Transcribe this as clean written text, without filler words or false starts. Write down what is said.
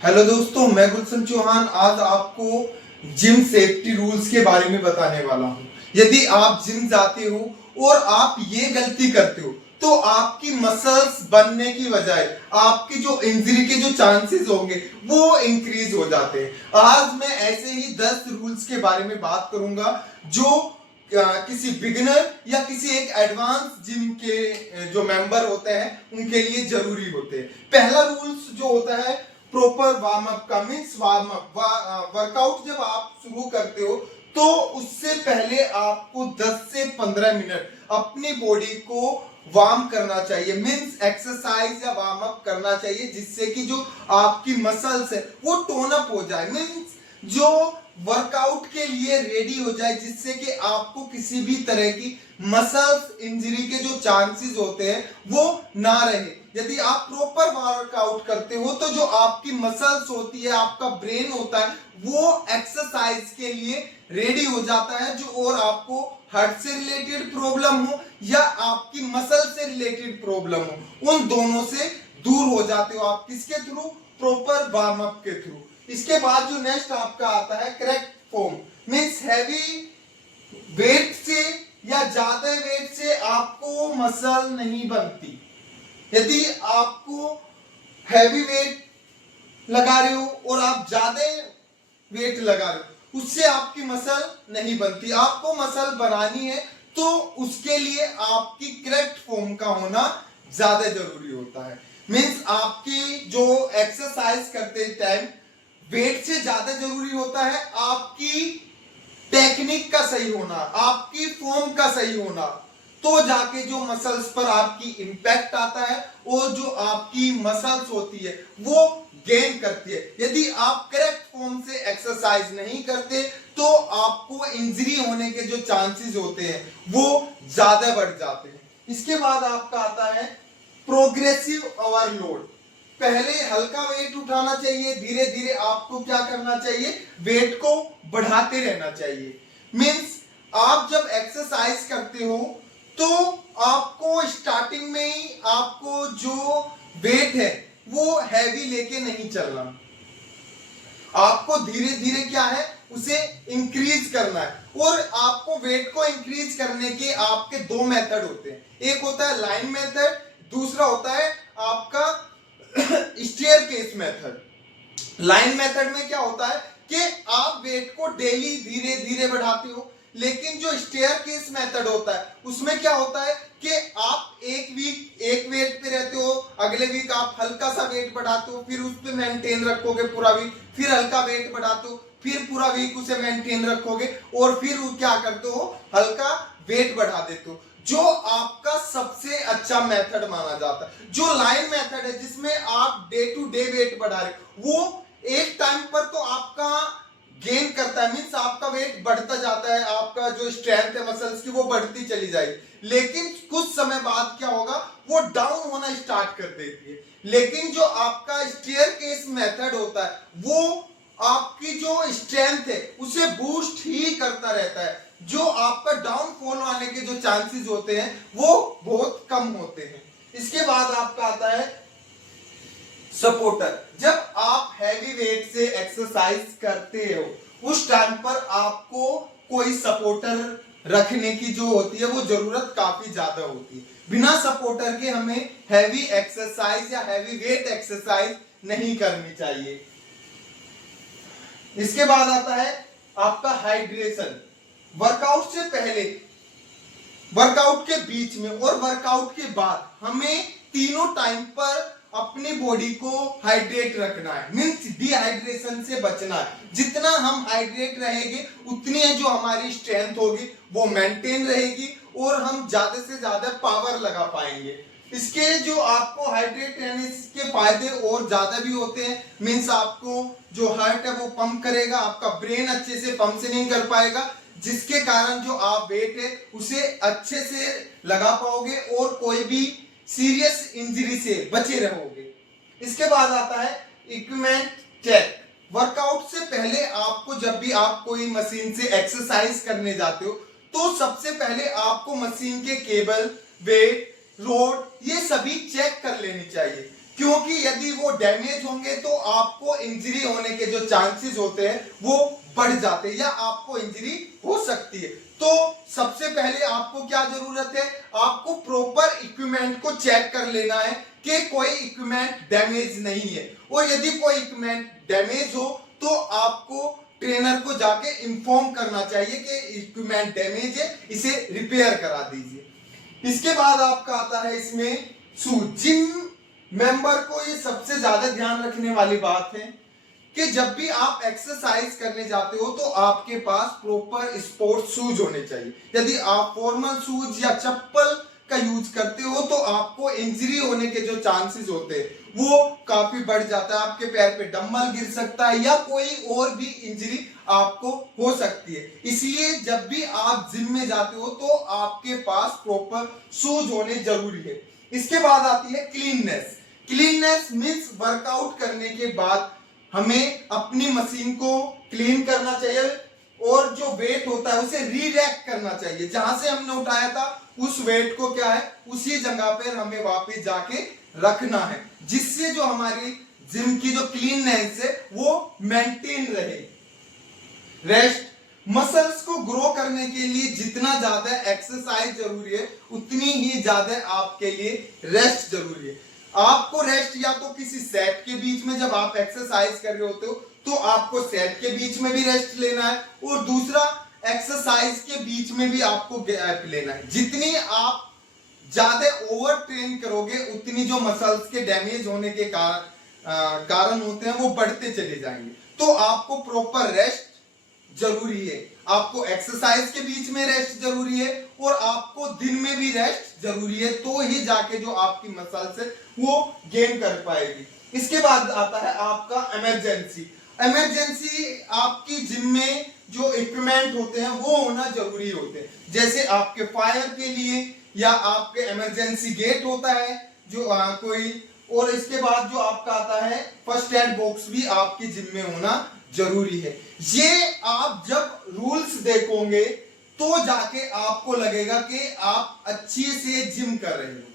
Hello दोस्तों, मैं गुलशन चौहान आज आपको जिम सेफ्टी रूल्स के बारे में बताने वाला हूं। यदि आप जिम जाते हो और आप ये गलती करते हो तो आपकी मसल्स बनने की बजाय आपकी जो इंजरी के जो चांसेस होंगे वो इंक्रीज हो जाते हैं। आज मैं ऐसे ही 10 रूल्स के बारे में बात करूंगा जो किसी बिगिनर या किसी एक एडवांस जिम के जो मेंबर होते हैं उनके लिए जरूरी होते हैं। पहला रूल्स जो होता है प्रॉपर वार्म अप का, मीन्स वार्म अप वर्कआउट जब आप शुरू करते हो तो उससे पहले आपको 10 से 15 मिनट अपनी बॉडी को वार्म करना चाहिए, मीन्स एक्सरसाइज या वार्म अप करना चाहिए, जिससे कि जो आपकी मसल्स है वो टोन अप हो जाए, मीन्स जो वर्कआउट के लिए रेडी हो जाए, जिससे कि आपको किसी भी तरह की मसल्स इंजरी के जो चांसेस होते हैं वो ना रहे। यदि आप प्रॉपर वर्कआउट करते हो तो जो आपकी मसल्स होती है, आपका ब्रेन होता है, वो एक्सरसाइज के लिए रेडी हो जाता है। जो और आपको हार्ट से रिलेटेड प्रॉब्लम हो या आपकी मसल से रिलेटेड प्रॉब्लम हो, उन दोनों से दूर हो जाते हो आप किसके थ्रू? प्रॉपर वार्म अप के थ्रू। इसके बाद जो नेक्स्ट आपका आता है correct form, means heavy weight से या ज्यादा वेट से आपको मसल नहीं बनती। यदि आपको हैवी वेट लगा रहे हो और आप ज्यादा वेट लगा रहे हो, उससे आपकी मसल नहीं बनती। आपको मसल बनानी है तो उसके लिए आपकी करेक्ट फॉर्म का होना ज्यादा जरूरी होता है। मींस आपकी जो एक्सरसाइज करते टाइम वेट से ज्यादा जरूरी होता है आपकी टेक्निक का सही होना, आपकी फॉर्म का सही होना, तो जाके जो मसल्स पर आपकी इंपैक्ट आता है और जो आपकी मसल्स होती है वो गेन करती है। यदि आप करेक्ट फॉर्म से एक्सरसाइज नहीं करते तो आपको इंजरी होने के जो चांसेस होते हैं वो ज्यादा बढ़ जाते हैं। इसके बाद आपका आता है प्रोग्रेसिव ओवरलोड। पहले हल्का वेट उठाना चाहिए, धीरे धीरे आपको क्या करना चाहिए? वेट को बढ़ाते रहना चाहिए। मींस आप जब एक्सरसाइज करते हो तो आपको स्टार्टिंग में ही आपको जो वेट है वो हैवी लेके नहीं चलना, आपको धीरे धीरे क्या है उसे इंक्रीज करना है। और आपको वेट को इंक्रीज करने के आपके दो मेथड होते हैं, एक होता है लाइन मेथड, दूसरा होता है आपका स्टेयरकेस मेथड। लाइन मेथड में क्या होता है कि आप वेट को डेली धीरे धीरे बढ़ाते हो, लेकिन जो स्टेयरकेस मेथड होता है उसमें क्या होता है कि आप एक वीक एक वेट पे रहते हो, अगले वीक आप हल्का सा वेट बढ़ाते हो, फिर उस पे मेंटेन रखोगे पूरा वीक, फिर हल्का वेट बढ़ाते हो, फिर पूरा वीक उसे मेंटेन रखोगे और फिर क्या करते हो? हल्का वेट बढ़ा देते हो। जो आपका सबसे अच्छा मेथड माना जाता है जो लाइन मेथड है, जिसमें आप डे टू डे वेट बढ़ा रहे हो, वो एक टाइम पर तो आपका गेन करता है, मींस आपका वेट बढ़ता जाता है, आपका जो स्ट्रेंथ है मसल्स की वो बढ़ती चली जाएगी, लेकिन कुछ समय बाद क्या होगा? वो डाउन होना स्टार्ट कर देती है। लेकिन जो आपका स्टेयरकेस मेथड होता है वो आपकी जो स्ट्रेंथ है उसे बूस्ट ही करता रहता है, जो आपका डाउनफॉल आने के जो चांसेस होते हैं वो बहुत कम होते हैं। इसके बाद आपका आता है सपोर्टर। जब आप हैवी वेट से एक्सरसाइज करते हो उस टाइम पर आपको कोई सपोर्टर रखने की जो होती है वो जरूरत काफी ज्यादा होती है। बिना सपोर्टर के हमें हैवी एक्सरसाइज या हैवी वेट एक्सरसाइज नहीं करनी चाहिए। इसके बाद आता है आपका हाइड्रेशन। वर्कआउट से पहले, वर्कआउट के बीच में और वर्कआउट के बाद हमें तीनों टाइम पर अपनी बॉडी को हाइड्रेट रखना है, मींस डिहाइड्रेशन से बचना है। जितना हम हाइड्रेट रहेंगे उतनी जो हमारी स्ट्रेंथ होगी वो मेंटेन रहेगी और हम ज्यादा से ज्यादा पावर लगा पाएंगे। इसके जो आपको हाइड्रेट रहने के फायदे और ज्यादा भी होते हैं, मींस आपको जो हार्ट है वो पंप करेगा, आपका ब्रेन अच्छे से फंक्शनिंग कर पाएगा, जिसके कारण जो आप वेट है उसे अच्छे से लगा पाओगे और कोई भी सीरियस इंजरी से बचे रहोगे। इसके बाद आता है इक्विपमेंट चेक। वर्कआउट से पहले आपको, जब भी आप कोई मशीन से एक्सरसाइज करने जाते हो तो सबसे पहले आपको मशीन के केबल, वेट, रोड ये सभी चेक कर लेनी चाहिए, क्योंकि यदि वो डैमेज होंगे तो आपको इंजरी होने के जो चांसेस होते हैं वो बढ़ जाते हैं या आपको इंजरी हो सकती है। तो सबसे पहले आपको क्या जरूरत है, आपको प्रॉपर इक्विपमेंट को चेक कर लेना है कि कोई इक्विपमेंट डैमेज नहीं है, और यदि कोई इक्विपमेंट डैमेज हो तो आपको ट्रेनर को जाके इन्फॉर्म करना चाहिए कि इक्विपमेंट डैमेज है, इसे रिपेयर करा दीजिए। इसके बाद आपका आता है इसमें शूज। जिम मेंबर को ये सबसे ज्यादा ध्यान रखने वाली बात है कि जब भी आप एक्सरसाइज करने जाते हो तो आपके पास प्रॉपर स्पोर्ट्स शूज होने चाहिए। यदि आप फॉर्मल शूज या चप्पल का यूज करते हो तो आपको इंजरी होने के जो चांसेस होते हैं वो काफी बढ़ जाता है। आपके पैर पे डंबल गिर सकता है या कोई और भी इंजरी आपको हो सकती है। इसलिए जब भी आप जिम में जाते हो तो आपके पास प्रॉपर शूज होने जरूरी है। इसके बाद आती है क्लीननेस। क्लीननेस मीन्स वर्कआउट करने के बाद हमें अपनी मशीन को क्लीन करना चाहिए और जो वेट होता है उसे रीरैक करना चाहिए। जहां से हमने उठाया था उस वेट को क्या है उसी जगह पर हमें वापस जाके रखना है, जिससे जो हमारी जिम की जो क्लीननेस है वो मेंटेन रहे। रेस्ट, मसल्स को ग्रो करने के लिए जितना ज्यादा एक्सरसाइज जरूरी है उतनी ही ज्यादा आपके लिए रेस्ट जरूरी है। आपको रेस्ट या तो किसी सेट के बीच में जब आप एक्सरसाइज कर रहे होते हो तो आपको सेट के बीच में भी रेस्ट लेना है, और दूसरा एक्सरसाइज के बीच में भी आपको गैप लेना है। जितनी आप ज्यादा ओवर ट्रेन करोगे उतनी जो मसल्स के डैमेज होने के कारण होते हैं वो बढ़ते चले जाएंगे। तो आपको प्रॉपर रेस्ट जरूरी है, आपको एक्सरसाइज के बीच में रेस्ट जरूरी है और आपको दिन में भी रेस्ट जरूरी है, तो ही जाके जो आपकी मसल्स है वो गेन कर पाएगी। इसके बाद आता है आपका इमरजेंसी। इमरजेंसी आपकी जिम में जो इक्विपमेंट होते हैं वो होना जरूरी होते हैं, जैसे आपके फायर के लिए या आपके इमरजेंसी गेट होता है जो कोई, और इसके बाद जो आपका आता है फर्स्ट एड बॉक्स भी आपकी जिम में होना जरूरी है। ये आप जब रूल्स देखोगे तो जाके आपको लगेगा कि आप अच्छे से जिम कर रहे हो।